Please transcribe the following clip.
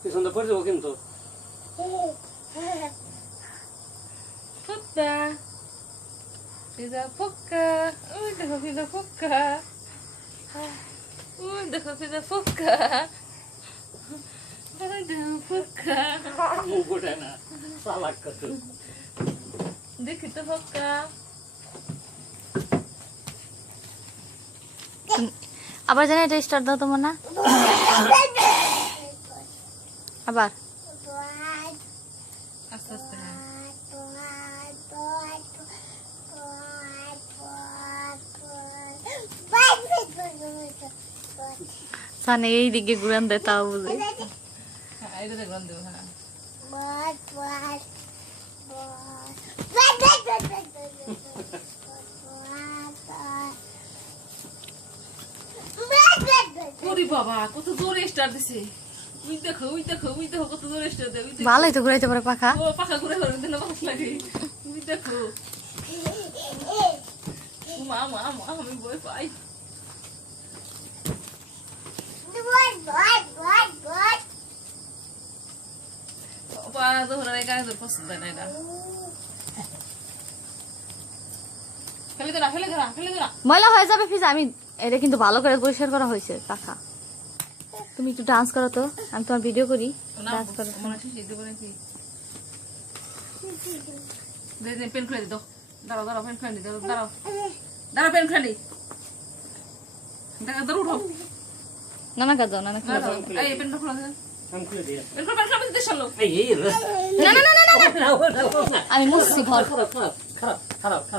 পিছনটা পড়ে যাবো কিন্তু ফুটা পিজা ফুকা ওই দেখো পিজা ফুকা ওই দেখো পিজা ফুকা ওই দেখো ফুকা মুখ ওঠে না চালাক কত দেখি তো ফুকা আবার জানি এটা স্টার্ট দাও তোমার না আবার আস্তে আস্তে সানে এই দিকে ঘুরান দেয় তাও বুঝে হ্যাঁ এটা দেখলাম দেবো হ্যাঁ ওরে বাবা কত জোরে স্টার দিছে ওই দেখো ওই দেখো ওই দেখো কত জোরে স্টার দেয় ভালোই তো ঘুরাইতে পারে পাখা ও পাখা ঘুরে ঘুরে দিন বাস লাগে ওই দেখো মা মা মা আমি ভয় পাই বাবা দোহরা এই গায়ে পছন্দ না এটা ফেলে দাও ফেলে দাও ফেলে দাও ময়লা হয়ে যাবে ফিজা আমি এটা কিন্তু ভালো করে পরিষ্কার করা হয়েছে পাখা তুমি একটু ডান্স করো তো আমি তোমার ভিডিও করি ডান্স করো মনে হচ্ছে সিদ্ধ করে কি দে দে পেন খুলে দাও দাঁড়াও দাঁড়াও পেন খুলে দাও দাঁড়াও দাঁড়াও পেন খুলে দাঁড়াও দাঁড়াও উঠো নানা কাজ নানা কাজ এই পেন খুলে দাও আমি খুলে দিয়ে পেন খুলে দিতে চলো এই না না না না আমি মুছছি ঘর খারাপ খারাপ খারাপ খারাপ